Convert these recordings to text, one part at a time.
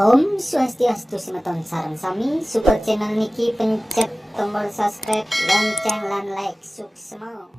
Om Swastiastu Semeton Sareng Sami, support channel niki pencet tombol subscribe, lonceng lan like suksema.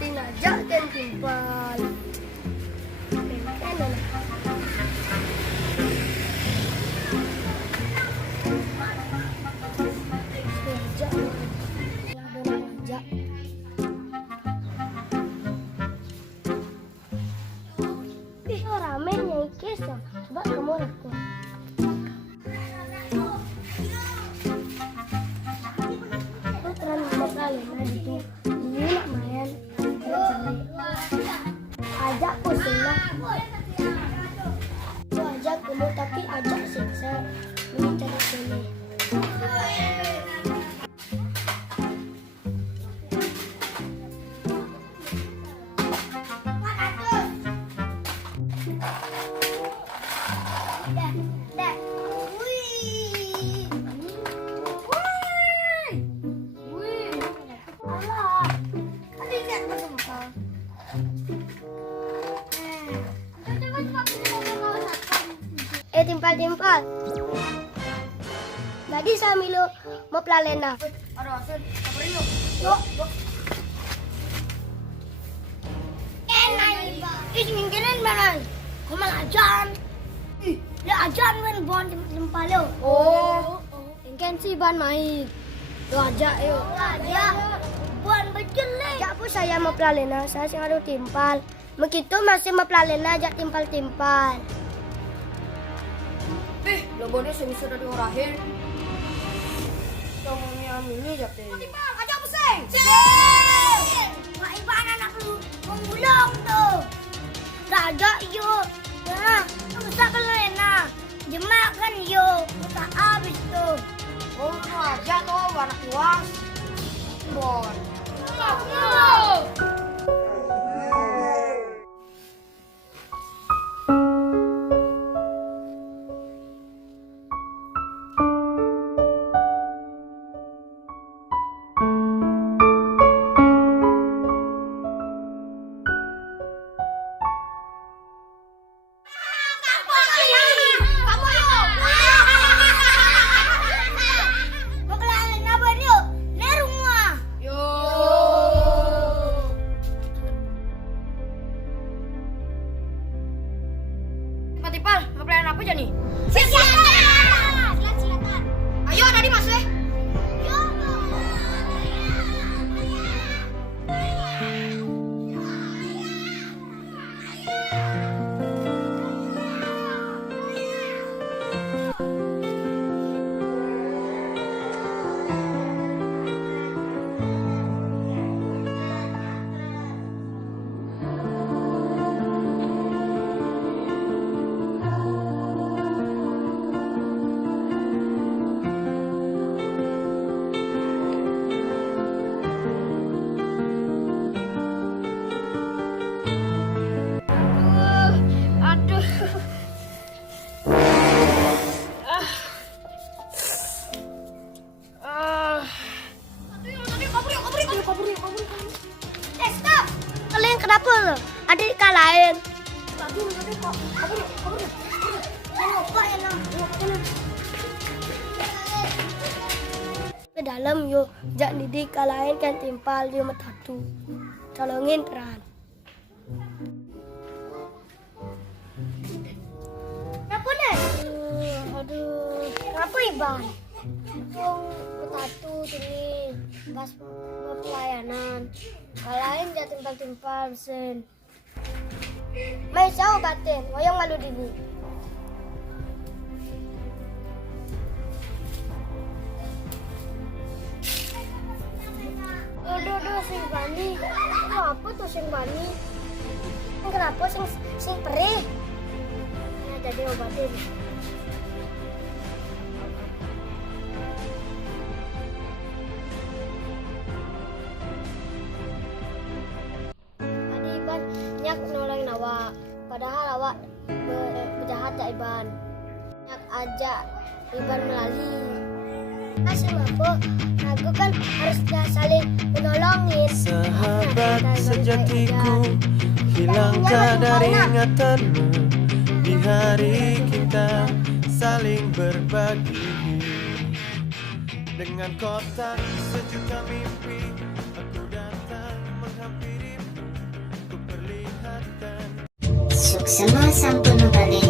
Sinajak dan timpal. Rame nih kisah. Coba kamu lakukan. Terang sekali nah itu. Ini nak main. Ajak kusilah. Aku ajak kamu tapi ajak siksa. Ini cara sini. Timpal. Lagi sambil mau pelalena. Yuk. Minggirin mana? Kau malah ajan. Ya ajan kan bon timpal yo. Oh. Ingin si ban main. Lo ajak yuk. Ajak. Bon berjelek. Jak pun saya mau pelalena. Saya sing ada timpal. Begitu masih mau pelalena ajak timpal. Logonya semisal dari orahin. Tongnya ini jatuh. Timpal, ajak pusing. Sing. Mak iban anak lu menggulung tuh. Ajak yuk. Nah, usah kelena. Jemak kan yuk. Usah habis tuh. Oh, lu aja tuh warna kuas. Bon. Timpal, mau pelayan apa aja nih? Silakan. Ayo, tadi masuk ya. Stop. Kalian kenapa lo? Adik kalahin. Ke dalam yuk, jak didik kalahin kan timpal yuk metatu. Tolongin peran. Kenapa nih? Aduh, kenapa Iban? Tatu ini pas pelayanan. Kalahin dia timpal-timpal sen. May sao batin, wayang malu dibu. Aduh, sing bani. Apa tuh sing bani? Kenapa sing perih? Ya, jadi obatin. Tadi Iban nyak nolongin awak, padahal awak berjahat ya Iban. Nyak aja Iban melali. Kasih Bapak, aku kan harus saling menolongin. Sahabat sejatiku, hilangkah dari ingatanmu di hari kita saling berbagi. Dengan kotak sejuta mimpi, aku datang menghampirimu, ku perlihatkan. Suksema sampun kali